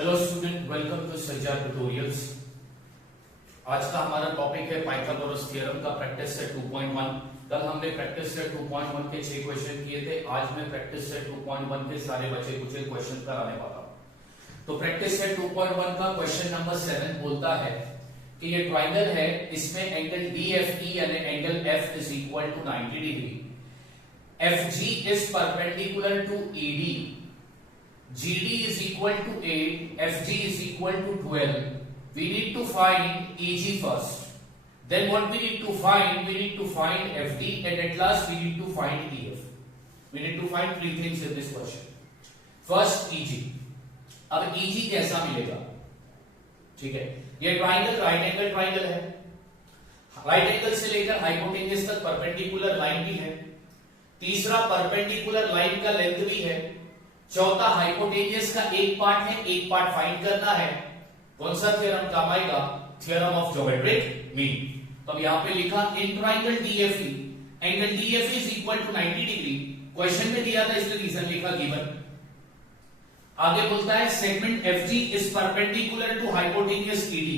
Hello student, welcome to सज्जा tutorials. आज का हमारा टॉपिक है पाइथागोरस थ्योरम का प्रैक्टिस सेट 2.1। कल हमने प्रैक्टिस सेट 2.1 के 6 क्वेश्चन किए थे। आज मैं प्रैक्टिस सेट 2.1 के सारे बचे कुछ क्वेश्चन कराने वाला हूं। तो प्रैक्टिस सेट 2.1 का क्वेश्चन नंबर 7 बोलता है कि ये ट्राइंगल है, इसमें एंगल DFE यानी angle F is equal to 90 degree. FG is perpendicular to ED, GD is equal to 8, FG is equal to 12. We need to find EG first. Then what we need to find? We need to find FD and at last we need to find EF. We need to find three things in this question. First EG. अब EG कैसा मिलेगा? ठीक है, ये triangle right angle triangle है। Right angle से लेकर hypotenuse तक परपेंडिकुलर लाइन भी है। तीसरा, परपेंडिकुलर लाइन का लेंथ भी है। चौथा, हाइपोटेन्यूज का एक पार्ट है, एक पार्ट फाइंड करना है। कौन सा थ्योरम काम आएगा? Theorem of geometric mean. तो अब यहां पे लिखा in triangle DFE angle DFE is equal to 90 degree. Question में दिया था इसलिए रीजन लिखा गिवन। आगे बोलता है segment FG is perpendicular to hypotenuse ED।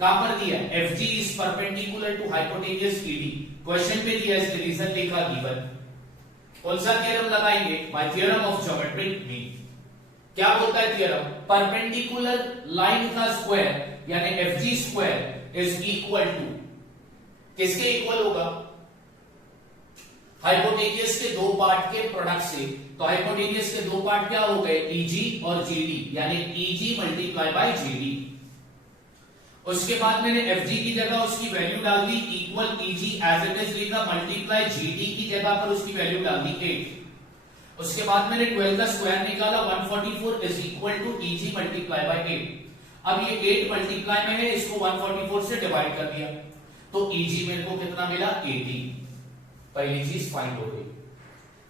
कहां पर दिया? FG is perpendicular to hypotenuse ED। Question पे दिया इसलिए रीजन लिखा गिवन। कौन सा थ्योरम लगाएंगे? By theorem of geometric mean. क्या बोलता है थ्योरम? परपेंडिकुलर लाइन का स्क्वायर यानी FG square is equal to किसके इक्वल होगा? हाइपोटेन्यूज के दो पार्ट के प्रोडक्ट से। तो हाइपोटेन्यूज के दो पार्ट क्या हो गए? EG और GD, यानी EG मल्टीप्लाई बाय GD। उसके बाद मैंने FG की जगह उसकी वैल्यू डाल दी equal EG as it is लिखा, मल्टीप्लाई GD की जगह पर उसकी वैल्यू डाल दी 8। उसके बाद मैंने 12 का स्क्वायर निकाला, 144 is equal to EG multiply by 8। अब ये 8 मल्टीप्लाई में है, इसको 144 से डिवाइड कर दिया तो EG मेरे को कितना मिला? 80। पहली चीज फाइंड हो गई।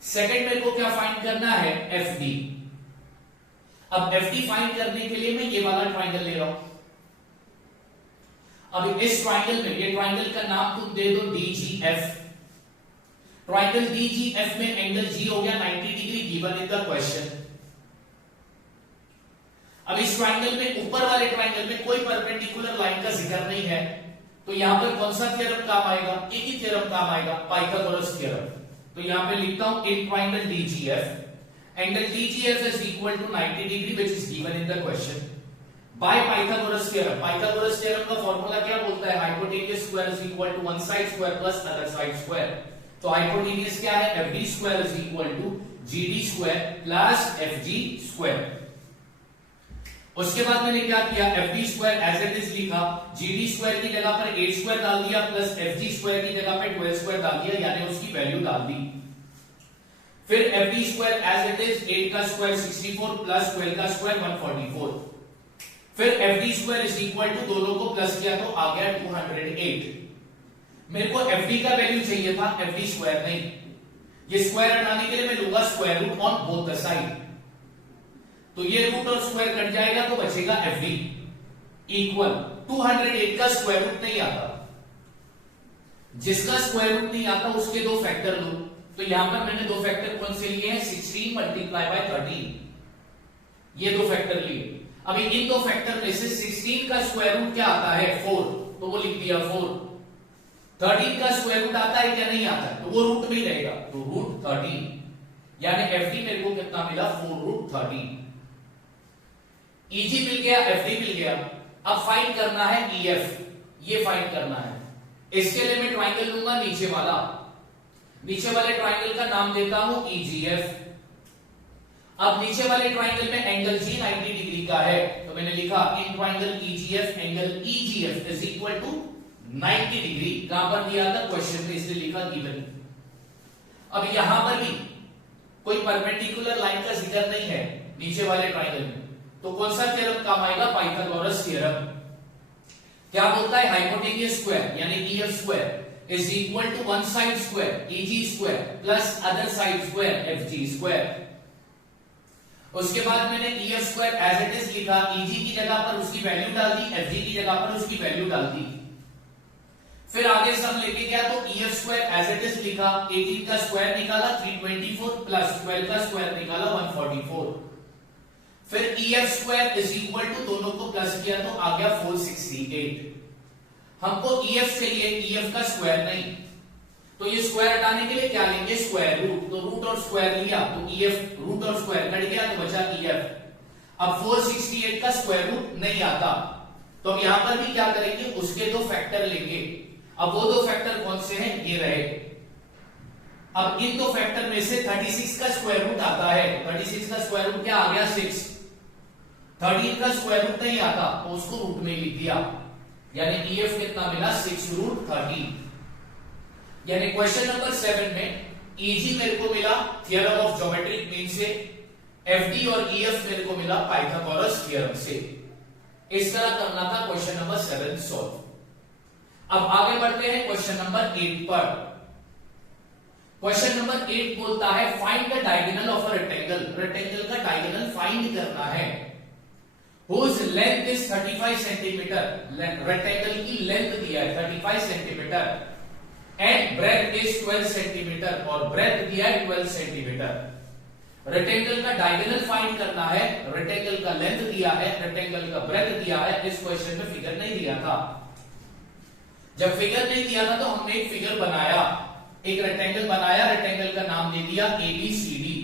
सेकंड मेरे को क्या फाइंड करना है? FD। अब FD फाइंड करने के लिए मैं ये वाला ट्राइंगल ले रहा हूं। अब इस ट्राइंगल में, ये ट्राइंगल का नाम तुम दे दो DGF। ट्राइंगल DGF में एंगल G हो गया 90 degree given in the question. अब इस ट्राइंगल में, ऊपर वाले ट्राइंगल में कोई परपेंडिकुलर लाइन का जिक्र नहीं है, तो यहां पर कौन सा थ्योरम काम आएगा? एक ही थ्योरम काम आएगा, पाइथागोरस थ्योरम। तो यहां पे लिखता हूं in triangle DGF angle DGF is equal to 90 degree which is given in the question by Pythagoras theorem. Pythagoras theorem का फॉर्मूला क्या बोलता है? Hypotenuse square is equal to one side square plus other side square. तो hypotenuse क्या है? FD square is equal to GD square plus FG square. उसके बाद मैंने क्या किया? FD square as it is लिखा, GD स्क्वायर की जगह पर 8 स्क्वायर डाल दिया प्लस FG स्क्वायर की जगह पर 12 स्क्वायर डाल दिया, यानी उसकी वैल्यू डाल दी। फिर FD square as it is 8 का स्क्वायर 64 प्लस 12 का स्क्वायर 144। फिर FD square is equal to, दोनों को प्लस किया तो आ गया 208। मेरे को FD का वैल्यू चाहिए था, FD स्क्वायर नहीं। ये स्क्वायर हटाने के लिए मैं लूंगा square root on both the side, तो ये रूट और स्क्वायर कट जाएगा तो बचेगा FD इक्वल 208 का स्क्वायर रूट नहीं आता। जिसका स्क्वायर रूट नहीं आता उसके दो फैक्टर लो। तो यहां पर मैंने दो फैक्टर कौन से लिए हैं? 16 मल्टीप्लाई बाय 13, ये दो फैक्टर लिए। अभी इन दो फैक्टर में से 16 का स्क्वायर रूट क्या आता है? 4, तो वो लिख दिया 4। 13 का स्क्वायर रूट आता है क्या? नहीं आता, तो वो रूट में ही रहेगा, तो रूट 13, यानी FD मेरे को कितना मिला? 4 रूट 13। EG मिल गया, FD मिल गया। अब फाइंड करना है EF, ये फाइंड करना है। इसके लिए मैं ट्राइंगल लूंगा नीचे वाला, नीचे वाले ट्राइंगल का नाम देता हूं EGF। अब नीचे वाले ट्राइंगल में एंगल G 90 डिग्री का है, तो मैंने लिखा in triangle EGF angle EGF is equal to 90 degree. कहां पर दिया था? क्वेश्चन में, इसलिए लिखा गिवन। अब यहां पर भी कोई परपेंडिकुलर लाइन का जिक्र नहीं है नीचे वाले ट्राइंगल में, तो कौन सा थ्योरम काम आएगा? Pythagoras theorem. क्या बोलता है? हाइपोटेन्यूज स्क्वायर यानी EF square is equal to one side square EG square plus other side square FG square. उसके बाद मैंने EF square as it is लिखा, EG की जगह पर उसकी वैल्यू डाल दी, FG की जगह पर उसकी वैल्यू डाल दी। फिर आगे सब लेके गया तो EF square as it is लिखा, 18 का स्क्वायर निकाला 324 प्लस 12 का स्क्वायर निकाला 144। फिर EF square is equal to, दोनों को प्लस किया तो आ गया 468। हमको EF चाहिए, EF का स्क्वायर नहीं, तो ये स्क्वायर हटाने के लिए क्या लेंगे, स्क्वायर रूट। तो रूट और स्क्वायर लिया तो EF रूट और स्क्वायर कट गया तो बचा EF। अब 468 का स्क्वायर रूट नहीं आता, तो अब यहां पर भी क्या करेंगे, उसके दो फैक्टर लेंगे। अब वो दो फैक्टर कौन से हैं, ये रहे। अब इन दो फैक्टर में से 36 का स्क्वायर रूट आता है, 36 का स्क्वायर रूट क्या आ गया, 6। 13 का स्क्वायर रूट नहीं आता तो उसको रूट में लिख दिया, यानी EF कितना मिला, 6 रूट 13। यानी क्वेश्चन नंबर 7 में EG मेरे को मिला थियरम ऑफ ज्योमेट्रिक मीन से, FD और EF मेरे को मिला पाइथागोरस थ्योरम से। इस तरह करना था क्वेश्चन नंबर 7 सॉल्व। अब आगे बढ़ते हैं क्वेश्चन नंबर 8 पर। क्वेश्चन नंबर 8 बोलता है find the diagonal of a rectangle. Rectangle का डायगोनल फाइंड करना है। whose length is 35 centimetre, rectangle की लेंथ दिया है 35 centimetre and breadth is 12 centimetre, और ब्रेथ दिया है 12 सेंटीमीटर। रेक्टेंगल का डायगोनल फाइंड करना है, रेक्टेंगल का लेंथ दिया है, रेक्टेंगल का ब्रेथ दिया है। इस क्वेश्चन में फिगर नहीं दिया था। जब फिगर नहीं दिया था तो हमने एक फिगर बनाया, एक रेक्टेंगल बनाया, रेक्टेंगल का नाम दे दिया ABCD,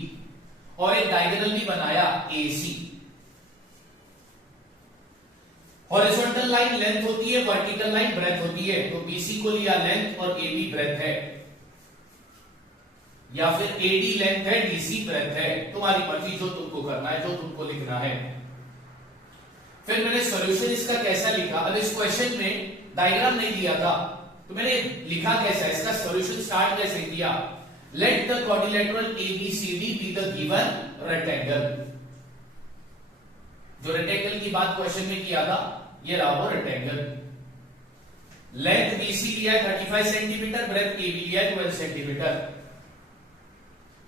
और एक डायगोनल भी बनाया AC। हॉरिजॉन्टल लाइन लेंथ होती है, वर्टिकल लाइन ब्रेथ होती है, तो BC को लिया लेंथ और AB ब्रेथ है, या फिर AD लेंथ है, DC ब्रेथ है। तुम्हारी मर्जी, जो तुमको करना है, जो तुमको लिखना है। फिर मैंने सॉल्यूशन इसका कैसा लिखा। अब इस क्वेश्चन में डायग्राम नहीं दिया था तो मैंने लिखा कैसा, इसका सॉल्यूशन स्टार्ट कैसे किया। Let the quadrilateral ABCD be the given rectangle. जो रेक्टेंगल की बात क्वेश्चन में किया था, ये रहा वो रेक्टेंगल। लेंथ BC लिया है 35 सेंटीमीटर, ब्रेथ AB लिया है 12 सेंटीमीटर।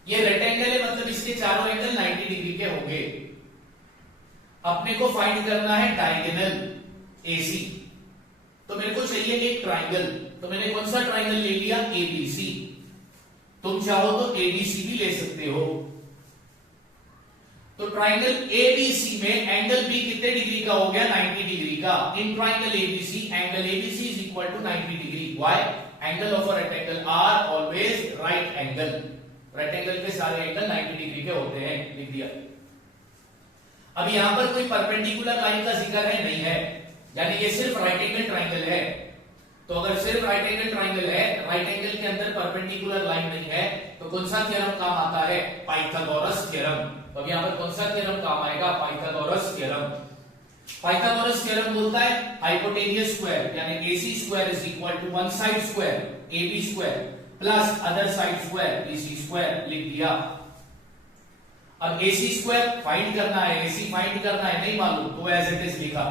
ये रेक्टेंगल है, मतलब इसके चारों एंगल 90 डिग्री के होंगे। अपने को फाइंड करना है डायगोनल AC, तो मेरे को चाहिए एक ट्राइंगल, तो मैंने कौन सा ट्राइंगल ले लिया, ABC। तुम चाहो तो ADC भी ले सकते हो। तो ट्राइंगल ABC में एंगल B कितने डिग्री का हो गया, 90 डिग्री का। In triangle ABC, angle ABC is equal to 90 degree. Why, angle of a rectangle are always right angle. Rectangle के सारे एंगल 90 डिग्री के होते हैं, लिख दिया। अब यहां पर कोई परपेंडिकुलर लाइन का जिक्र है, नहीं है, यानी ये सिर्फ राइट एंगल ट्राइंगल है। तो अगर सिर्फ राइट एंगल ट्राइंगल है, राइट एंगल के अंदर परपेंडिकुलर लाइन नहीं है, तो कौन सा थ्योरम काम आता है, पाइथागोरस थ्योरम। तो अब यहां पर कौन सा थ्योरम काम आएगा, पाइथागोरस थ्योरम। पाइथागोरस थ्योरम बोलता है हाइपोटेन्यूज स्क्वायर यानी AC square is equal to one side square AB square plus other side square BC square, लिख दिया। अब AC स्क्वायर फाइंड करना है, AC फाइंड करना है, नहीं मालूम तो एज इट इज लिखा,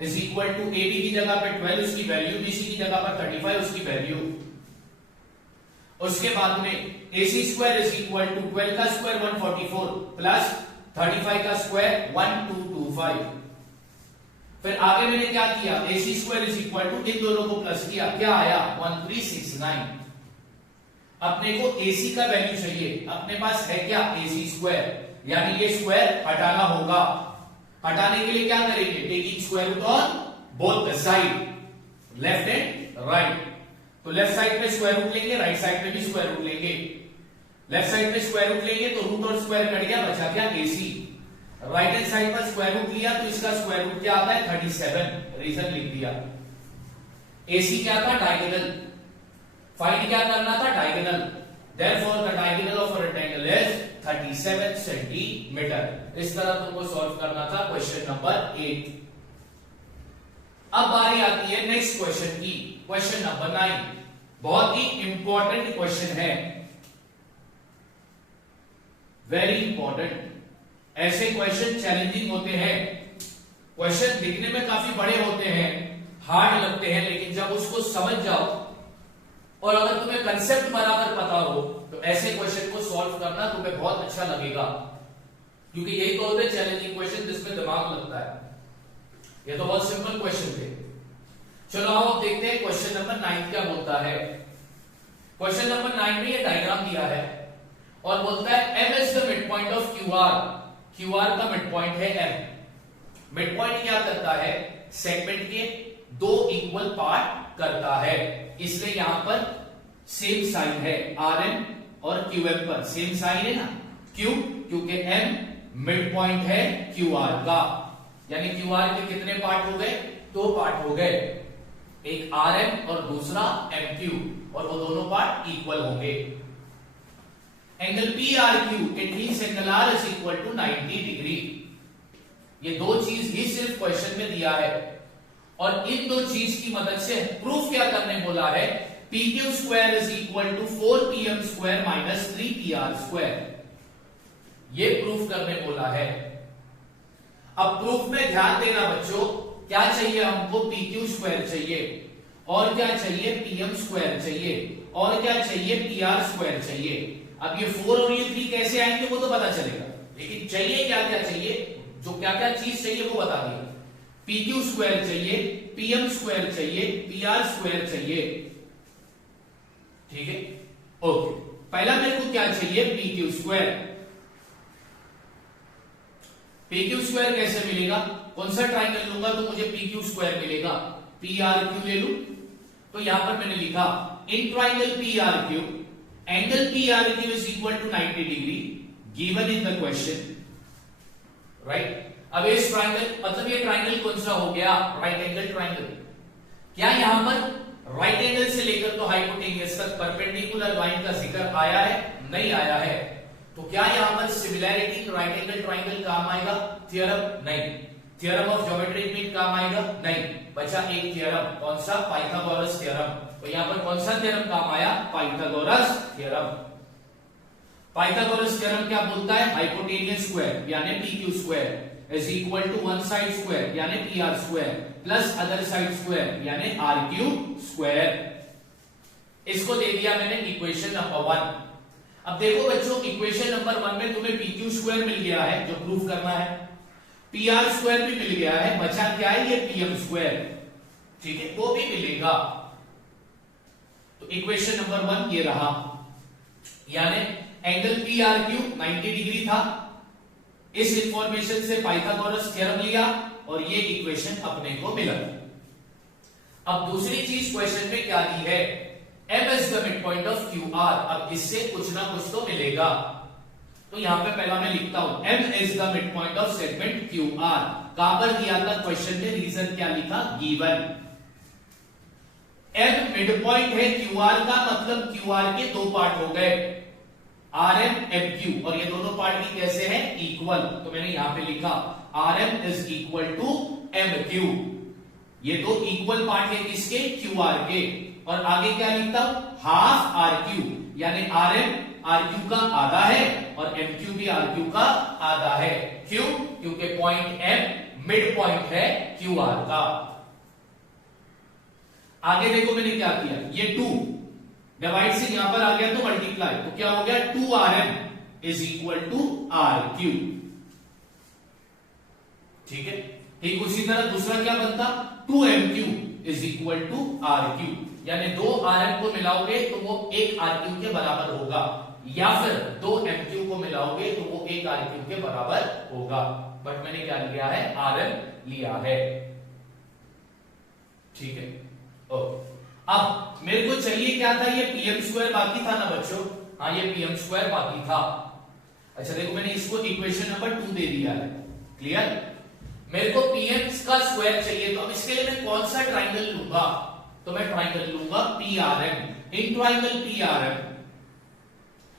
इज इक्वल टू AB की जगह पे 12 उसकी वैल्यू, BC की जगह पर 35 उसकी वैल्यू। उसके बाद में AC square is equal to 12 का स्क्वायर 144 प्लस 35 का स्क्वायर 1225। फिर आगे मैंने क्या किया, AC square is equal to इन दोनों को प्लस किया, क्या आया 1369। अपने को AC का वैल्यू चाहिए, अपने पास है क्या AC स्क्वायर, यानी ये स्क्वायर हटाना होगा। हटाने के लिए क्या करेंगे, taking square root on both the side, left and right. तो लेफ्ट साइड पे स्क्वायर रूट लेंगे, राइट साइड पे भी स्क्वायर रूट लेंगे। लेफ्ट साइड पे स्क्वायर रूट लेंगे तो रूट और स्क्वायर कट गया, बचा क्या AC। राइट हैंड साइड पर स्क्वायर रूट लिया तो इसका स्क्वायर रूट क्या आता है 37, रीजन लिख दिया। AC क्या था, डायगोनल। फाइंड क्या करना था, diagonal. Therefore the diagonal of a rectangle is 37 centimetre. इस तरह तुमको सॉल्व करना था क्वेश्चन नंबर 8। अब बारी आती है नेक्स्ट क्वेश्चन की, क्वेश्चन नंबर 9। बहुत ही इंपॉर्टेंट क्वेश्चन है, वेरी इंपॉर्टेंट। ऐसे क्वेश्चन चैलेंजिंग होते हैं, क्वेश्चन दिखने में काफी बड़े होते हैं, हार्ड लगते हैं, लेकिन जब उसको समझ जाओ और अगर तुम्हें कंसेप्ट बराबर पता हो तो ऐसे क्वेश्चन को सॉल्व करना तुम्हें बहुत अच्छा लगेगा, क्योंकि यही तो होते हैं चैलेंजिंग क्वेश्चन जिसमें दिमाग लगता है। ये तो बहुत सिंपल क्वेश्चन थे। चलो आओ देखते हैं क्वेश्चन नंबर 9 क्या बोलता है। क्वेश्चन नंबर 9 में ये डायग्राम दिया है और बोलता है M is the midpoint of QR। Q R का मिड पॉइंट है एम। मिड पॉइंट क्या करता है, सेगमेंट के दो इक्वल पार्ट करता है, इसलिए यहां पर सेम साइन है आर एम और क्यू एम पर सेम साइन है ना, क्यों, क्योंकि एम मिड पॉइंट है क्यू आर का, यानी क्यू आर के कितने पार्ट हो गए, दो पार्ट हो गए, एक आर एम और दूसरा एम क्यू, और वो दोनों पार्ट इक्वल होंगे। Angle P R Q it means angle R is equal to 90 degree. ये दो चीज ही सिर्फ क्वेश्चन में दिया है, और इन दो चीज की मदद से प्रूफ क्या करने बोला है, P Q square is equal to 4pm square minus 3pr square, ये प्रूफ करने बोला है। अब प्रूफ में ध्यान देना बच्चों, क्या चाहिए हमको, पी क्यू स्क्वायर चाहिए, और क्या चाहिए, पीएम स्क्वायर चाहिए, और क्या चाहिए, पी आर स्क्वायर चाहिए। अब ये 4 और ये 3 कैसे आएंगे वो तो पता चलेगा, लेकिन चाहिए क्या क्या चाहिए, जो क्या क्या चीज चाहिए वो बता दिया। पी क्यू स्क्वायर चाहिए, पीएम स्क्वायर चाहिए, पी आर स्क्वायर चाहिए, ठीक है, ओके। पहला मेरे को क्या चाहिए, P Q square. P Q square कैसे मिलेगा, कौन सा ट्राइंगल लूंगा तो मुझे पी क्यू स्क्वायर मिलेगा, पी आर क्यू ले लू, तो यहां पर मैंने लिखा in triangle P R Q angle P R Q is equal to 90 degree given in the question, right. अब इस ट्राइंगल, मतलब ये ट्राइंगल कौन सा हो गया, राइट एंगल ट्राइंगल। क्या यहां पर राइट एंगल से लेकर तो हाइपोटेन्यूज तक परपेंडिकुलर लाइन का जिक्र आया है, नहीं आया है, तो क्या यहां पर सिमिलैरिटी राइट एंगल ट्राइंगल काम आएगा, थ्योरम नहीं, थ्योरम ऑफ ज्योमेट्रिक मीन काम आएगा नहीं, बचा एक थ्योरम, कौन सा, पाइथागोरस थ्योरम। तो यहां पर कौन सा थ्योरम काम आया, पाइथागोरस थ्योरम। पाइथागोरस थ्योरम क्या बोलता है, हाइपोटेन्यूज स्क्वायर यानी P Q square is equal to one side square यानी P R square plus other side square यानी आर क्यू स्क्वायर। इसको दे दिया मैंने इक्वेशन नंबर 1। अब देखो बच्चों, इक्वेशन नंबर 1 में तुम्हें पी क्यू स्क्वायर मिल गया है जो प्रूफ करना है, पी आर स्क्वायर भी मिल गया है, बचा क्या है, ये पीएम स्क्वायर, ठीक है, वो भी मिलेगा। तो इक्वेशन नंबर 1 ये रहा, यानी angle P R Q 90 degree था, इस इंफॉर्मेशन से पाइथागोरस थ्योरम लिया और ये इक्वेशन अपने को मिला। अब दूसरी चीज क्वेश्चन में क्या दी है, m is the mid point of Q R. अब इससे कुछ ना कुछ तो मिलेगा, तो यहां पे पहला मैं लिखता हूं m is the mid point of segment Q R. कहां पर दिया था क्वेश्चन में, रीजन क्या लिखा, गिवन। m मिड पॉइंट है क्यू आर का, मतलब क्यू आर के दो पार्ट हो गए, आर एम एम क्यू, और ये दोनों पार्ट की कैसे हैं, इक्वल। तो मैंने यहां पे लिखा R M is equal to M Q, ये दो इक्वल पार्ट है किसके, क्यू आर के। और आगे क्या लिखता हूं, हाफ आर क्यू, यानी आर एम आर क्यू का आधा है और एम क्यू भी आर क्यू का आधा है। क्यों, क्योंकि पॉइंट एम मिड पॉइंट है क्यू आर का। आगे देखो मैंने क्या किया, ये 2 डिवाइड से यहां पर आ गया तो मल्टीप्लाई, तो क्या हो गया, 2rm is equal to R Q, ठीक है। ठीक उसी तरह दूसरा क्या बनता, 2mq is equal to R Q, यानी 2rm को मिलाओगे तो वो 1 rq के बराबर होगा, या फिर 2mq को मिलाओगे तो वो 1 rq के बराबर होगा। बट मैंने क्या लिया है, rm लिया है, ठीक है। ओके, अब मेरे को चाहिए क्या था, ये पीएम स्क्वायर बाकी था ना बच्चों, हाँ ये पीएम स्क्वायर बाकी था। अच्छा देखो मैंने इसको इक्वेशन नंबर 2 दे दिया है, क्लियर। मेरे को पीएम का स्क्वायर चाहिए, तो अब इसके लिए मैं कौन सा ट्राइंगल लूंगा, तो मैं ट्राइंगल लूंगा पीआरएम, इन ट्राइंगल पीआरएम।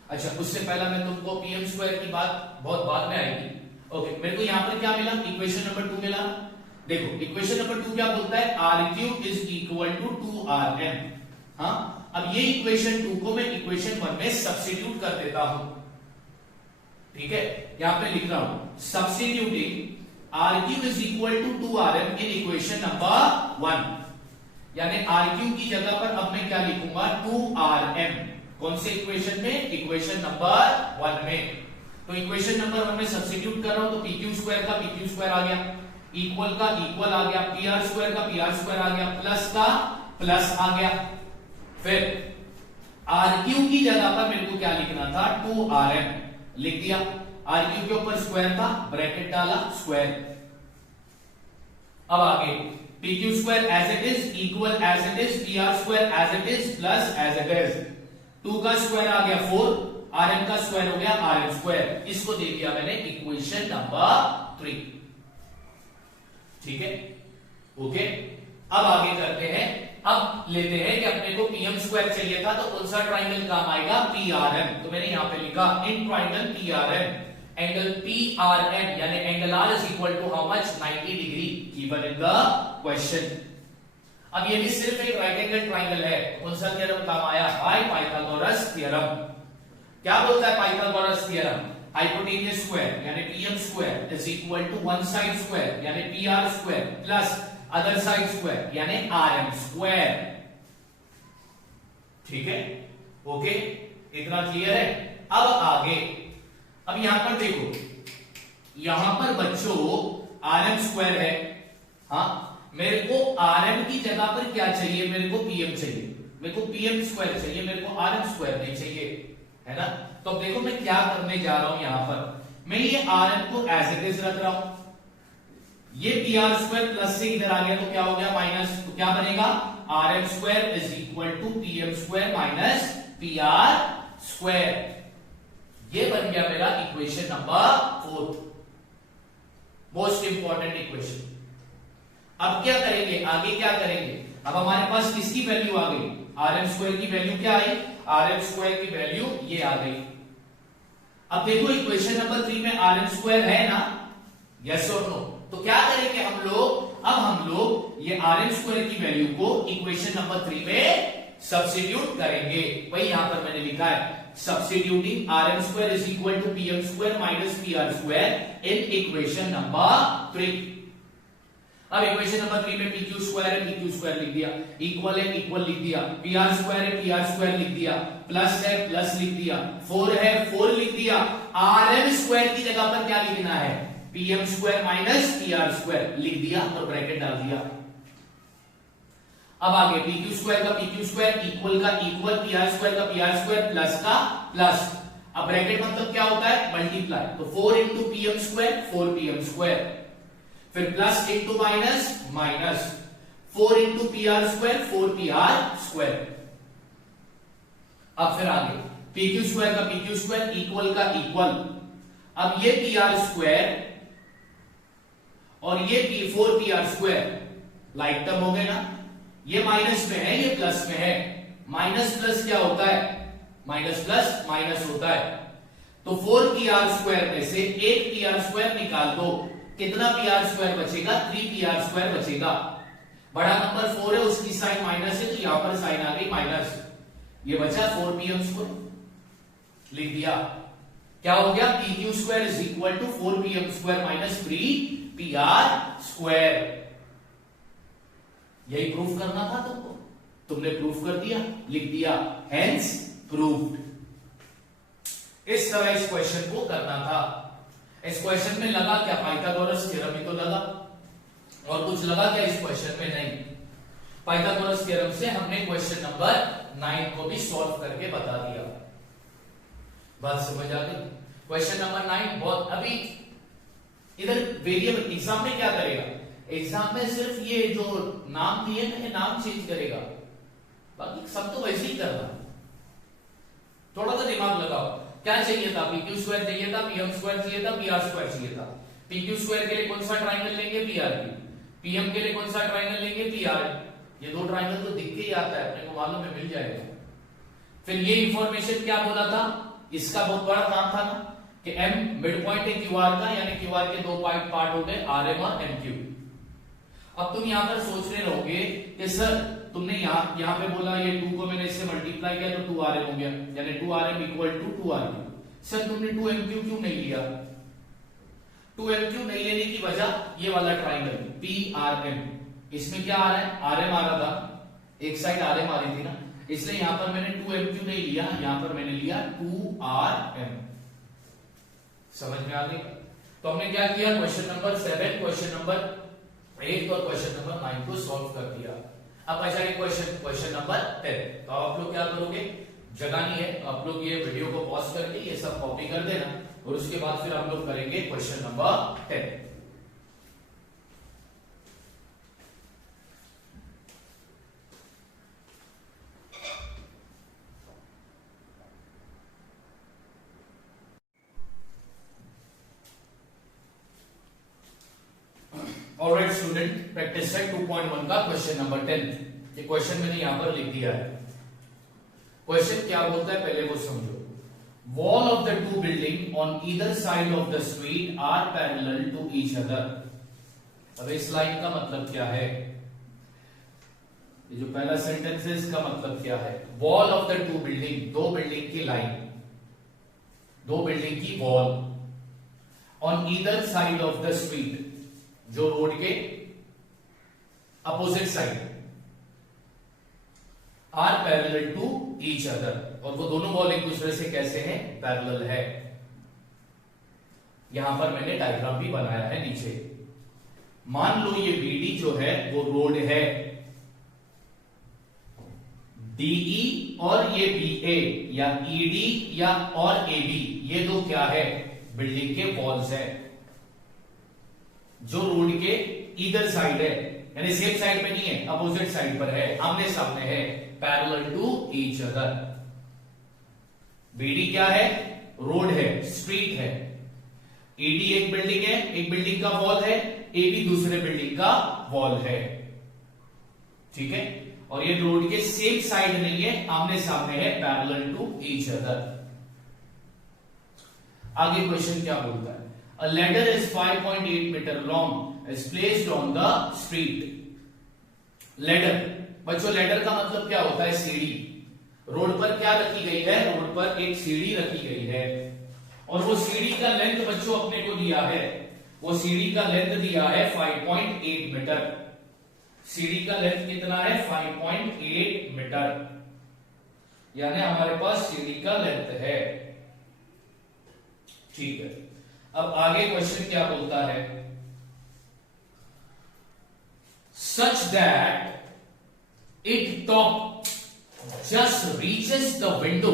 अच्छा उससे पहला मैं तुमको पीएम स्क्वायर की बात बहुत बाद में आएगी। ओके, मेरे को यहां पर क्या मिला, इक्वेशन नंबर 2 मिला। देखो इक्वेशन नंबर 2 क्या बोलता है, R cube is equal to 2rm। हाँ, अब ये इक्वेशन 2 को मैं इक्वेशन 1 में सब्स्टिट्यूट कर देता हूं, ठीक है। यहां पे लिख रहा हूं substituting R cube is equal to 2rm in equation number 1, यानी आर क्यूब की जगह पर अब मैं क्या लिखूंगा, 2rm। कौन से इक्वेशन में, इक्वेशन नंबर 1 में। तो इक्वेशन नंबर 1 में सब्स्टिट्यूट कर रहा हूं, तो पी क्यू स्क्वायर का पी क्यू स्क्वायर आ गया, इक्वल का इक्वल आ गया, पी आर स्क्वायर का पी आर स्क्वायर आ गया, प्लस का प्लस आ गया। फिर आर क्यू की जगह पर मेरे को क्या लिखना था, 2rm लिख दिया। आर क्यूब के ऊपर स्क्वायर था, ब्रैकेट डाला, स्क्वायर। अब आगे P Q square as it is equal as it is P R square as it is plus as it is. 2 का स्क्वायर आ गया 4, आर एम का स्क्वायर हो गया आर एम स्क्वायर। इसको दे दिया मैंने इक्वेशन नंबर 3। ठीक है, ओके। अब आगे करते हैं, अब लेते हैं कि अपने को पीएम स्क्वायर चाहिए था, तो कौन सा ट्राइंगल काम आएगा, पीआरएम। तो मैंने यहां पे लिखा in triangle PRM angle PRM यानी angle R is equal to how much, 90 degree given in the question. अब ये भी सिर्फ एक राइट एंगल ट्राइंगल है, कौन सा थ्योरम काम आया, बाय पाइथागोरस थ्योरम। क्या बोलता है पाइथागोरस थ्योरम, हाइपोटेन्यूज स्क्वायर यानी PM square is equal to one side square यानी PR square plus other side square यानी आरएम स्क्वायर। ठीक है, ओके, इतना क्लियर है। अब आगे, अब यहां पर देखो, यहां पर बच्चों आरएम स्क्वायर है, हाँ, मेरे को आरएम की जगह पर क्या चाहिए, मेरे को पीएम चाहिए, मेरे को पीएम स्क्वायर चाहिए, मेरे को आरएम स्क्वायर नहीं चाहिए, है ना। तो अब देखो मैं क्या करने जा रहा हूं, यहां पर मैं ये आरएम को एज इट इज रख रहा हूं, ये पी आर स्क्वायर प्लस से इधर आ गया तो क्या हो गया माइनस, तो क्या बनेगा, R M square is equal to P M square minus P R square. ये बन गया मेरा equation number 4, most important equation. अब क्या करेंगे, आगे क्या करेंगे, अब हमारे पास किसकी वैल्यू आ गई, आर एम स्क्वायर की वैल्यू क्या आई, आर एम स्क्वायर की वैल्यू ये आ गई। अब देखो इक्वेशन नंबर 3 में आर एम स्क्वायर है ना, यस और नो, तो क्या करेंगे हम लोग, अब हम लोग ये आर एम स्क्वायर की वैल्यू को इक्वेशन नंबर 3 में सब्स्टिट्यूट करेंगे। वही यहां पर मैंने लिखा है, substituting R M square is equal to P M square minus P R square in equation number 3। अब इक्वेशन नंबर 3 में पी क्यू स्क्वायर है, पी क्यू स्क्वायर लिख दिया, इक्वल है, इक्वल लिख दिया, पी आर स्क्वायर है, पी आर स्क्वायर लिख दिया, प्लस है, प्लस लिख दिया, 4 है, 4 लिख दिया। आर एम स्क्वायर की जगह पर क्या लिखना है, P M square minus P R square लिख दिया और ब्रैकेट डाल दिया। अब आगे पी क्यू स्क्वायर का पी क्यू स्क्वायर, इक्वल का इक्वल, पी आर स्क्वायर का पी आर स्क्वायर, प्लस का प्लस। अब ब्रैकेट मतलब क्या होता है, मल्टीप्लाई, तो 4 into P M square 4 P M square, फिर plus into minus minus, 4 into P R square 4 P R square. अब फिर आगे पी क्यू स्क्वायर का पी क्यू स्क्वायर, इक्वल का इक्वल, अब ये पी आर स्क्वायर और ये 4 P R square like term हो गए ना, ये माइनस में है, ये प्लस में है, माइनस प्लस क्या होता है, माइनस प्लस माइनस होता है। तो 4 पी आर स्क्वायर में से एक पी आर स्क्वायर निकाल दो, कितना पी आर स्क्वायर बचेगा, 3 पी आर स्क्वायर बचेगा। बड़ा नंबर 4 है, उसकी साइन माइनस है, तो यहां पर साइन आ गई माइनस, ये बचा 4 पी एम स्क्वायर लिख दिया। क्या हो गया, P Q square is equal to 4 P M square minus 3 P R square. यही प्रूफ करना था तुमको, तुमने प्रूफ कर दिया, लिख दिया, हेंस प्रूव्ड। इस तरह इस क्वेश्चन को करना था। इस क्वेश्चन में लगा क्या, पाइथागोरस थ्योरम ही तो लगा, और कुछ लगा क्या इस क्वेश्चन में, नहीं। पाइथागोरस थ्योरम से हमने क्वेश्चन नंबर 9 को भी सॉल्व करके बता दिया। बात समझ आ गई। क्वेश्चन नंबर 9 बहुत, अभी इधर वेरिएबल एग्जाम में क्या करेगा, एग्जाम में सिर्फ ये जो नाम दिए ना, ये नाम चेंज करेगा, बाकी सब तो वैसे ही करना। थोड़ा सा दिमाग लगाओ, क्या चाहिए था, पी क्यू स्क्वायर चाहिए था, पी एम स्क्वायर चाहिए था, पी आर स्क्वायर चाहिए था। पी क्यू स्क्वायर के लिए कौन सा ट्राइंगल लेंगे, पी आर क्यू, पीएम के लिए कौन सा ट्राइंगल लेंगे, पी आर। ये दो ट्राइंगल तो दिख के ही आता है, अपने को मालूम है, मिल जाएगा। फिर ये इंफॉर्मेशन क्या बोला था, इसका बहुत बड़ा काम था ना कि एम मिड पॉइंट है क्यूआर का, यानी क्यूआर के दो पार्ट हो गए, आर एम और एम क्यू। अब तुम यहां पर सोच रहे रहोगे कि सर तुमने यहां पे बोला ये 2 को मैंने इससे मल्टीप्लाई किया तो 2 आर एम हो गया, यानी 2 R M equal to 2 R Q. Sir तुमने 2 एम क्यू क्यों नहीं लिया, 2 एम क्यू नहीं लेने की वजह, ये वाला ट्राइंगल पी आर एम, इसमें क्या आ रहा है, आर एम आ रहा था, एक साइड आर एम आ रही थी ना, इसलिए यहां पर मैंने 2 एम क्यू नहीं लिया, यहां पर मैंने लिया 2 आर एम। समझ में आ गई। तो हमने क्या किया, क्वेश्चन नंबर 7, क्वेश्चन नंबर 8 और क्वेश्चन नंबर 9 को सॉल्व कर दिया। अब बचा क्वेश्चन नंबर 10। तो आप लोग क्या करोगे, जगह नहीं है, आप लोग ये वीडियो को पॉज करके ये सब कॉपी कर देना, और उसके बाद फिर हम लोग करेंगे question number 10। Alright student, practice set 2.1 का क्वेश्चन नंबर 10। ये क्वेश्चन मैंने यहां पर लिख दिया है। क्वेश्चन क्या बोलता है पहले वो समझो। Wall of the two building on either side of the street are parallel to each other. अब इस लाइन का मतलब क्या है? ये जो पहला सेंटेंस है इसका मतलब क्या है? Wall of the two building, दो बिल्डिंग की लाइन, दो बिल्डिंग की wall on either side of the street, जो रोड के opposite side, are parallel to each other, और वो दोनों वॉल एक दूसरे से कैसे हैं? पैरेलल है। यहां पर मैंने डायग्राम भी बनाया है नीचे। मान लो ये बीडी जो है वो रोड है, डीई और ये बीए या ईडी या और एबी, ये दो क्या है? बिल्डिंग के वॉल्स है जो रोड के इधर साइड है, यानी सेम साइड पे नहीं है, अपोजिट साइड पर है, आमने सामने है, parallel to each other. BD क्या है? रोड है, स्ट्रीट है। ईडी एक बिल्डिंग है, एक बिल्डिंग का वॉल है, एबी दूसरे बिल्डिंग का वॉल है, ठीक है। और ये रोड के सेम साइड नहीं है, आमने सामने है, पैरेलल टू ईच अदर। आगे क्वेश्चन क्या बोलता है? A ladder is 5.8 meter long is placed on the street. Ladder, बच्चों ladder का मतलब क्या होता है? सीढ़ी। रोड पर क्या रखी गई है? रोड पर एक सीढ़ी रखी गई है, और वो सीढ़ी का लेंथ बच्चों अपने को दिया है, वो सीढ़ी का लेंथ दिया है 5.8 मीटर। सीढ़ी का लेंथ कितना है? 5.8 मीटर, यानी हमारे पास सीढ़ी का लेंथ है, ठीक है। अब आगे क्वेश्चन क्या बोलता है? Such that it top just reaches the window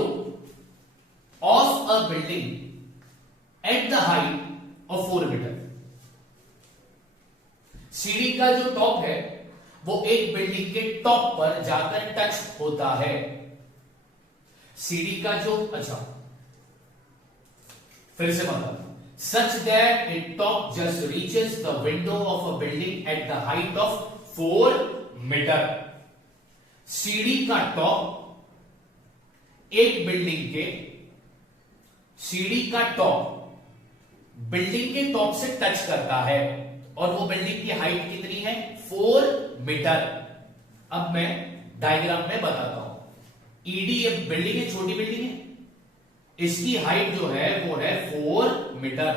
of a building at the height of 4 metre. सीढ़ी का जो टॉप है वो एक बिल्डिंग के टॉप पर जाकर टच होता है। सीढ़ी का जो, अच्छा फिर से बताता हूं। Such that its top just reaches the window of a building at the height of 4 metre. सीढ़ी का टॉप एक बिल्डिंग के, सीढ़ी का टॉप बिल्डिंग के टॉप से टच करता है, और वो बिल्डिंग की हाइट कितनी है? 4 मीटर। अब मैं डायग्राम में बताता हूं। ईडी एक बिल्डिंग है, छोटी बिल्डिंग है, इसकी हाइट जो है वो है 4 मीटर।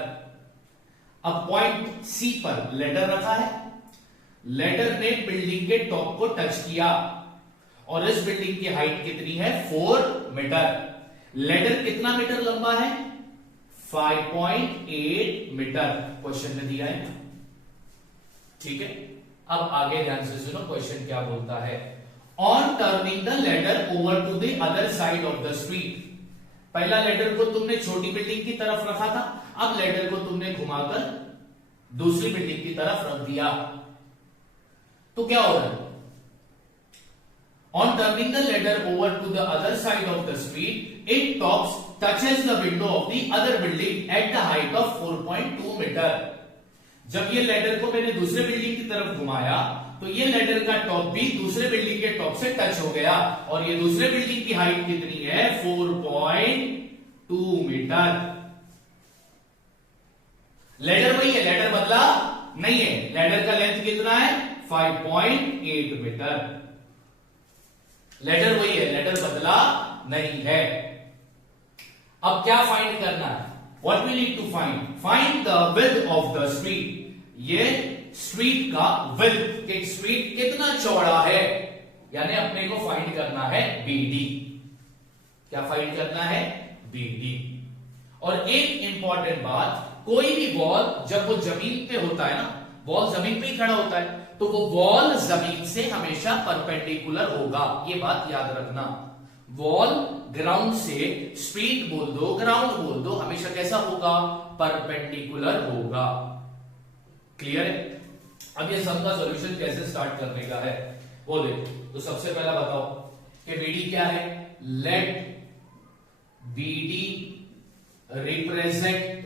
अब पॉइंट सी पर लेडर रखा है, लेडर ने बिल्डिंग के टॉप को टच किया, और इस बिल्डिंग की हाइट कितनी है? 4 मीटर। लेडर कितना मीटर लंबा है? 5.8 मीटर क्वेश्चन में दिया है, ठीक है। अब आगे ध्यान से सुनो, क्वेश्चन क्या बोलता है? On turning the ladder over to the other side of the street. पहला लेडर को तुमने छोटी बिल्डिंग की तरफ रखा था, अब लेडर को तुमने घुमाकर दूसरी बिल्डिंग की तरफ रख दिया, तो क्या हो रहा है? On turning the ladder over to the other side of the street, it tops touches the window of the other building at the height of 4.2 metre. जब ये लेडर को मैंने दूसरे बिल्डिंग की तरफ घुमाया, तो ये लेडर का टॉप भी दूसरे बिल्डिंग के टॉप से टच हो गया, और ये दूसरे बिल्डिंग की हाइट कितनी है? 4.2 मीटर। लेडर वही है, लेडर बदला नहीं है। लेडर का लेंथ कितना है? 5.8 मीटर। लेडर वही है, लेडर बदला नहीं है। अब क्या फाइंड करना है? What we need to find? Find the width of the street. ये स्ट्रीट का विड्थ, कि स्ट्रीट कितना चौड़ा है, यानी अपने को फाइंड करना है बीडी। क्या फाइंड करना है? बीडी। और एक इंपॉर्टेंट बात, कोई भी वॉल जब वो जमीन पे होता है ना, वॉल जमीन पे ही खड़ा होता है, तो वो वॉल जमीन से हमेशा परपेंडिकुलर होगा, ये बात याद रखना। वॉल ग्राउंड से स्ट्रीट बोल दो, ग्राउंड बोल दो, हमेशा कैसा होगा? परपेंडिकुलर होगा। क्लियर है? अब ये सब का सॉल्यूशन कैसे स्टार्ट करने का है वो देखो। तो सबसे पहला बताओ कि बीडी क्या है? Let BD represent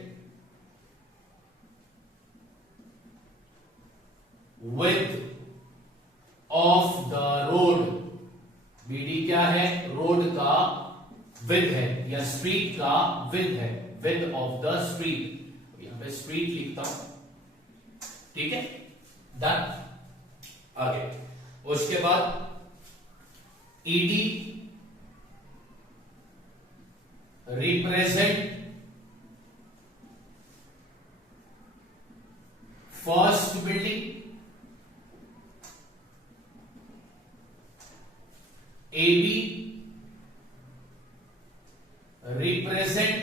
width of the road. BD क्या है? रोड का विड्थ है या स्ट्रीट का विड्थ है, विड्थ ऑफ द स्ट्रीट। यहां पे स्ट्रीट लिखता हूं, ठीक है? डन। आगे उसके बाद ED represent first building, AB represent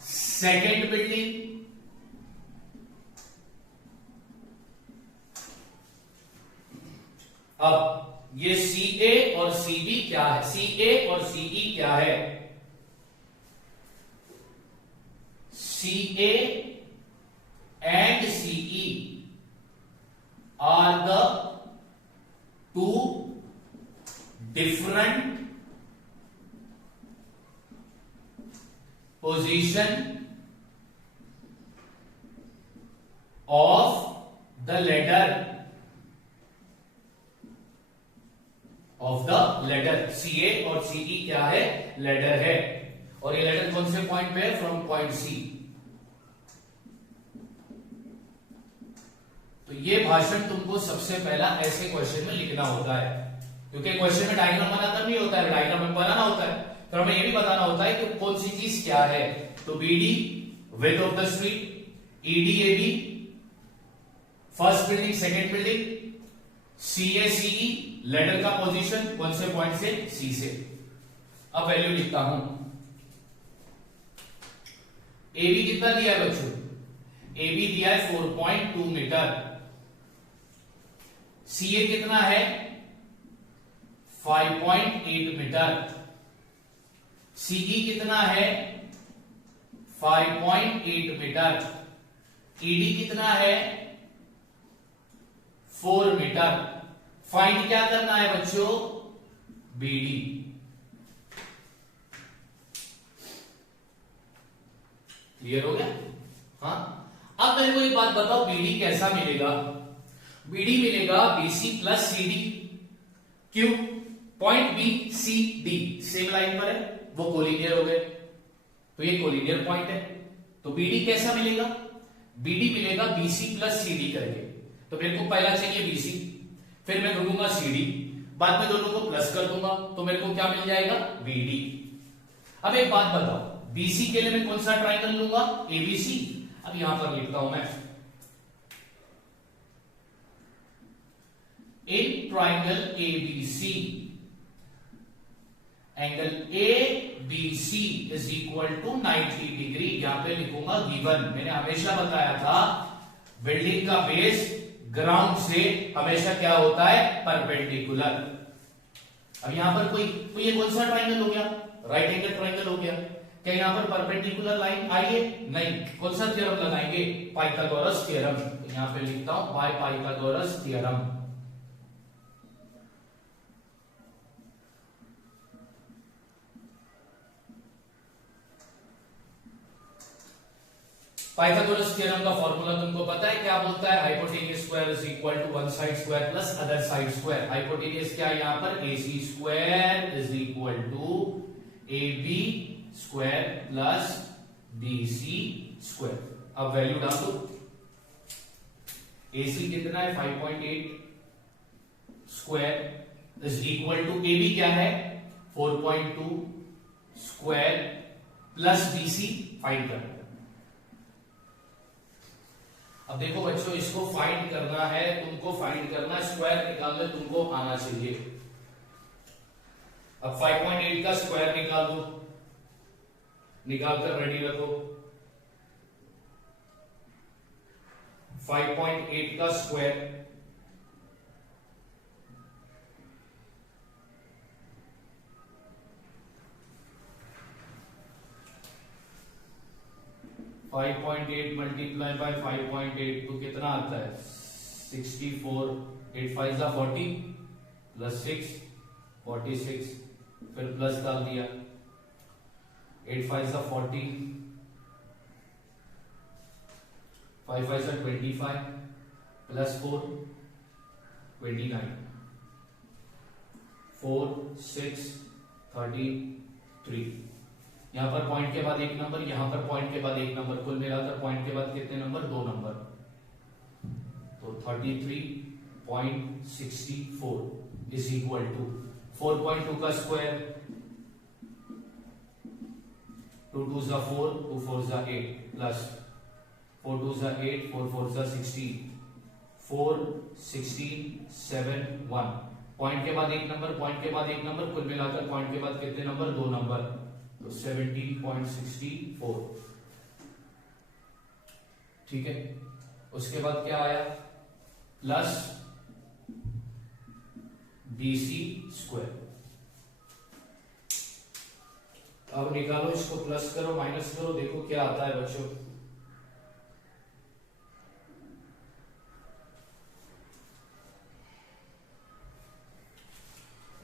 second building, अब ये CA और CB क्या है? CA और CE क्या है? CA and CE are the two different position of the ladder, CA और CE क्या है? लैडर है। और ये लैडर कौन से पॉइंट पे है? From point C। तो ये भाषण तुमको सबसे पहला ऐसे क्वेश्चन में लिखना होता है, क्योंकि क्वेश्चन में डायग्राम बनाकर नहीं होता है, डायग्राम में बनाना होता है। तो हमें ये भी बताना होता है कि कौन सी चीज क्या है। तो BD width of the street, ED AB first building second building, CA CE ladder का पोजीशन कौन से पॉइंट से? C से। अब वैल्यू लिखता हूं। AB कितना दिया है बच्चों? AB दिया है 4.2 मीटर। CA कितना है? 5.8 मीटर। CE कितना है? 5.8 मीटर। ED कितना है? 4 मीटर। फाइंड क्या करना है बच्चों? BD। क्लियर हो गया? हाँ। अब मेरे को एक बात बताओ, BD कैसा मिलेगा? BD मिलेगा BC प्लस CD। क्यों? पॉइंट BCD सेम लाइन पर है, वो कोलिनियर हो गए, तो ये कोलिनियर पॉइंट है। तो BD कैसा मिलेगा? BD मिलेगा BC प्लस CD करके। तो मेरे को पहला चाहिए BC, फिर मैं ढूंढूंगा CD, बाद में दोनों को प्लस कर दूंगा, तो मेरे को क्या मिल जाएगा? BD। अब एक बात बताओ, BC के लिए मैं कौन सा ट्राइंगल लूंगा? ABC। अब यहां पर लिखता हूं मैं, in triangle ABC angle ABC is equal to 90 degree. यहां पे लिखूंगा गिवन। मैंने हमेशा बताया था बिल्डिंग का बेस ग्राउंड से हमेशा क्या होता है? परपेंडिकुलर। अब यहां पर कोई ये कौन सा ट्राइंगल हो गया? राइट एंगल ट्राइंगल हो गया। क्या यहां पर परपेंडिकुलर लाइन आई है? नहीं। कौन सा थ्योरम लगाएंगे? Pythagoras theorem. तो यहां पे लिखता हूं by Pythagoras theorem. Pythagoras theorem का फॉर्मूला तुमको पता है, क्या बोलता है? Hypotenuse square is equal to one side square plus other side square. Hypotenuse क्या है यहां पर? AC square is equal to AB square plus BC square. अब वैल्यू डाल दो। AC कितना है? 5.8 square is equal to AB क्या है? 4.2 स्क्वायर प्लस BC फाइंड करना। अब देखो बच्चों, इसको फाइंड करना है, तुमको फाइंड करना है, स्क्वायर निकालने तुमको आना चाहिए। अब 5.8 का स्क्वायर निकाल दो, निकालकर रेडी रखो। 5.8 का स्क्वायर 5.8 मल्टीप्लाई बाय 5.8 तो कितना आता है 64, 8 5 जा 40 प्लस 6 46, फिर प्लस डाल दिया 8 5 जा 40, 5 5 जा 25 प्लस 4 29, 4 6 33। यहां पर पॉइंट के बाद एक नंबर, यहां पर पॉइंट के बाद एक नंबर, कुल मिलाकर पॉइंट के बाद कितने नंबर, 2 नंबर, तो 33.64 इज इक्वल टू 4.2 का स्क्वायर, 2 2 जा 4, 2 4 जा 8 प्लस 4 2 जा 8, 4 4 जा 16, 4 16 7 1, पॉइंट के बाद एक नंबर, पॉइंट के बाद एक नंबर, कुल मिलाकर पॉइंट के बाद कितने नंबर, 2 नंबर, तो 17.64। ठीक है, उसके बाद क्या आया प्लस BC स्क्वायर। अब निकालो इसको, प्लस करो माइनस करो, देखो क्या आता है बच्चों।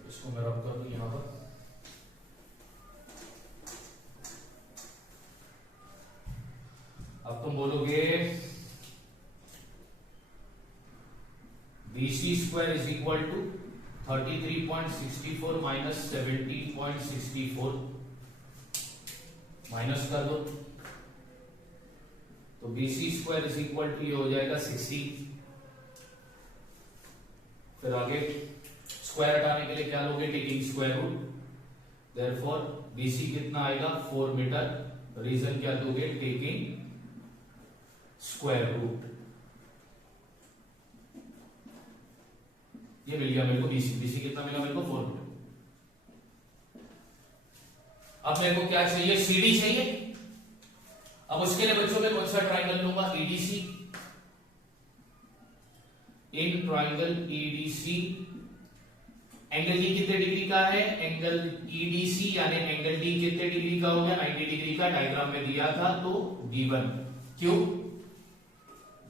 इसको मैं रब कर दूं यहां पर, अब तुम बोलोगे BC square is equal to 33.64 minus 17.64, minus कर दो तो BC square is equal to ये हो जाएगा 60। फिर आगे स्क्वायर हटाने के लिए क्या लोगे, taking square root, therefore BC कितना आएगा 4 मीटर, रीजन क्या दोगे, टेकिंग स्क्वायर रूट। ये मिल गया मेरे को BC कितना मिला मेरे को 4 मीटर। अब मेरे को क्या चाहिए, CD चाहिए। अब उसके लिए बच्चों में कौन सा ट्राइंगल लूंगा, EDC। In triangle EDC angle D कितने डिग्री का है, एंगल EDC यानी एंगल D कितने डिग्री का हो गया, 90 डिग्री का, डायग्राम में दिया था तो D1। क्यों,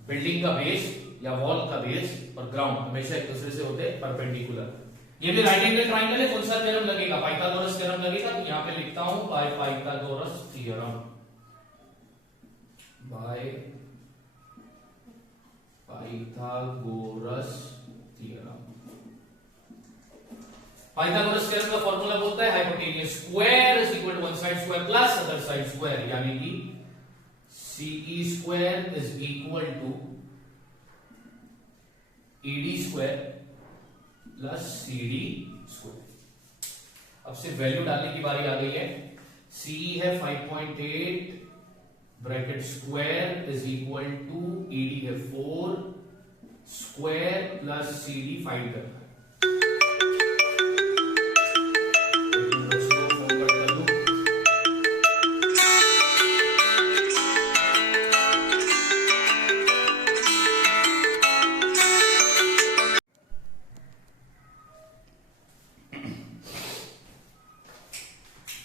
बिल्डिंग का बेस या वॉल का बेस और ग्राउंड हमेशा एक दूसरे से होते हैं परपेंडिकुलर। ये भी राइट एंगल ट्राइंगल है, कौन सा थ्योरम लगेगा, पाइथागोरस थ्योरम लगेगा। तो यहां पे लिखता हूं by Pythagoras theorem, by Pythagoras theorem. Pythagoras theorem का फॉर्मूला बोलता है hypotenuse square is equal to one side square plus other side square, यानी कि CE square is equal to ED square plus CD square. अब सिर्फ value डालने की बारी आ गई है। CE है 5.8 bracket square is equal to ED है 4 स्क्वायर प्लस CD फाइंड करना है।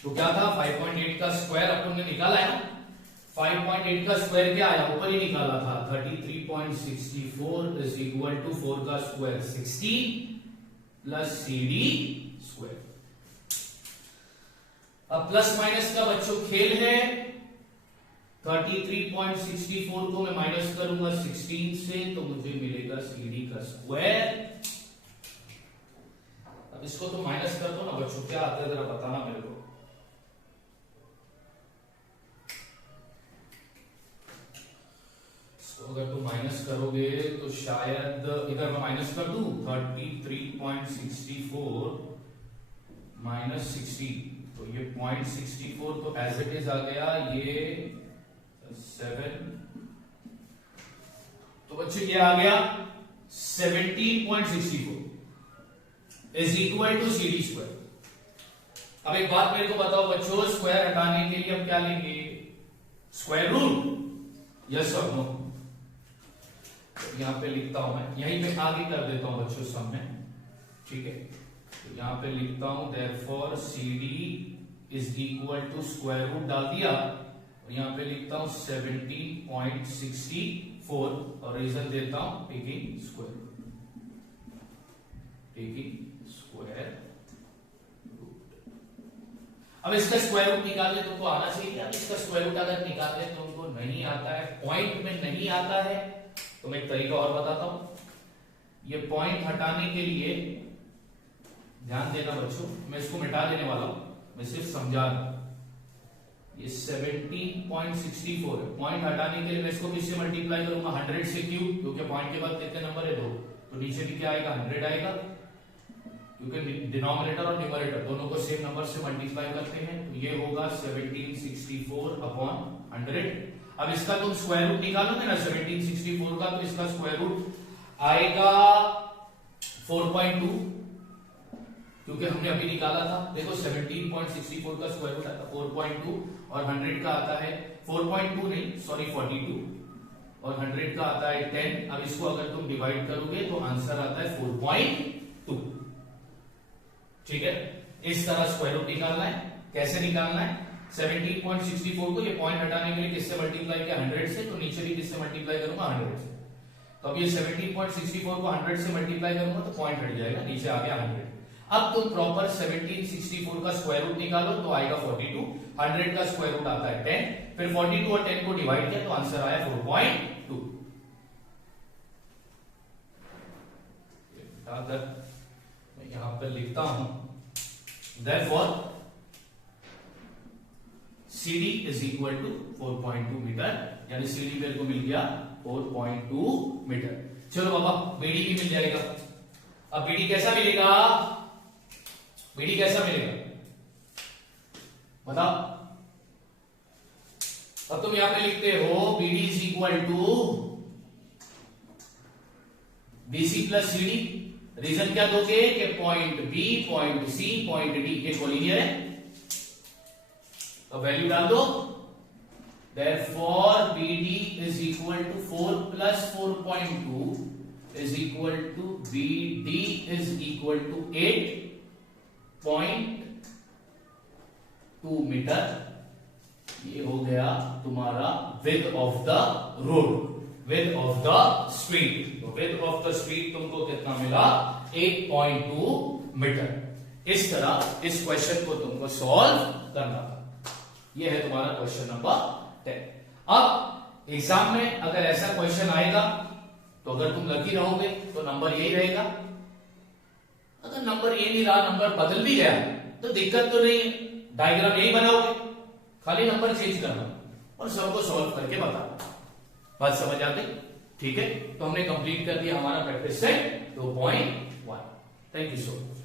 तो क्या था 5.8 का स्क्वायर अपन ने निकाला है ना, 5.8 का स्क्वायर क्या आया, ऊपर ही निकाला था 33.64 इज इक्वल टू 4 का स्क्वायर 60 प्लस CD स्क्वायर। अब प्लस माइनस का बच्चों खेल है, 33.64 को मैं माइनस करूंगा 16 से तो मुझे मिलेगा CD का स्क्वायर। अब इसको तो माइनस कर दो ना बच्चों, क्या आता है जरा बताना मेरे को। अगर तुम माइनस करोगे तो शायद इधर मैं माइनस कर दूं 33.64 माइनस 60, तो ये 0.64 तो एज इट इज आ गया, ये 7, तो बच्चों ये आ गया 17.64 is equal to CD square. अब एक बात मेरे को बताओ बच्चों, स्क्वायर हटाने के लिए हम क्या लेंगे, स्क्वायर रूट, यस और नो। यहां पे लिखता हूं मैं, यहीं पे आगे कर देता हूं बच्चों सम में, ठीक है। तो यहां पे लिखता हूं therefore CD is equal to square root डाल दिया यहां पे लिखता हूं 17.64 और रीजन देता हूं टेकिंग स्क्वायर रूट। अब इसका स्क्वायर रूट निकालने तुमको आना चाहिए। अब इसका स्क्वायर रूट अगर निकालने तुमको नहीं आता है, पॉइंट में नहीं आता है, तो मैं एक तरीका और बताता हूं। ये पॉइंट हटाने के लिए ध्यान देना बच्चों, मैं इसको मिटा देने वाला हूं, मैं सिर्फ समझा रहा हूं। ये 17.64 है। पॉइंट हटाने के लिए मैं इसको किससे मल्टीप्लाई करूंगा? 100 से क्यों? क्योंकि पॉइंट के बाद कितने नंबर है? 2, तो नीचे भी क्या आएगा? 100 आएगा, क्योंकि डिनोमिनेटर और न्यूमरेटर दोनों को सेम नंबर से मल्टीप्लाई करते हैं। तो ये होगा 1764/100। अब इसका तुम स्क्वायर रूट निकालोगे ना 1764 का, तो इसका स्क्वायर रूट आएगा 4.2, क्योंकि हमने अभी निकाला था। देखो 17.64 का स्क्वायर रूट आता है 4.2 और 100 का आता है 4.2 नहीं, सॉरी 42, और 100 का आता है 10। अब इसको अगर तुम डिवाइड करोगे तो आंसर आता है 4.2। ठीक है, इस तरह स्क्वायर रूट निकालना है। कैसे निकालना है? 17.64 को ये पॉइंट हटाने के लिए किससे मल्टीप्लाई किया? 100 से, तो नीचे भी किससे मल्टीप्लाई करूंगा? 100 से। तो अब ये 17.64 को 100 से मल्टीप्लाई करूंगा तो पॉइंट हट जाएगा, नीचे आ गया 100। अब तुम प्रॉपर 1764 का स्क्वायर रूट निकालो तो आएगा 42। 100 का स्क्वायर रूट आता है 10, फिर 42 और 10 को डिवाइड किया तो आंसर आया 4.2। मैं यहां पर लिखता हूं therefore CD is equal to 4.2 metre, यानी CD मेरे को मिल गया 4.2 मीटर। चलो बाबा BD भी मिल जाएगा। अब BD कैसा मिलेगा? BD कैसा मिलेगा बताओ? अब तुम यहां पे लिखते हो BD is equal to BC plus CD। Reason क्या दोगे कि point B, point C, point D ये कोलिनियर है, तो वैल्यू डाल दो। Therefore BD is equal to 4 plus 4.2 is equal to BD is equal to 8.2 metre. ये हो गया तुम्हारा width of the road, width of the street। तो width of the street तुमको कितना मिला? 8.2 मीटर। इस तरह इस क्वेश्चन को तुमको सॉल्व करना था। ये है तुम्हारा क्वेश्चन नंबर 10। अब एग्जाम में अगर ऐसा क्वेश्चन आएगा तो अगर तुम लकी रहोगे तो नंबर यही रहेगा। अगर नंबर ये नहीं रहा, नंबर बदल भी गया तो दिक्कत तो नहीं है, डायग्राम यही बनाओगे, खाली नंबर चेंज करना और सबको सॉल्व करके बताना। बात समझ आ गई? ठीक है, तो हमने कंप्लीट कर दिया हमारा practice set 2.1। Thank you so much.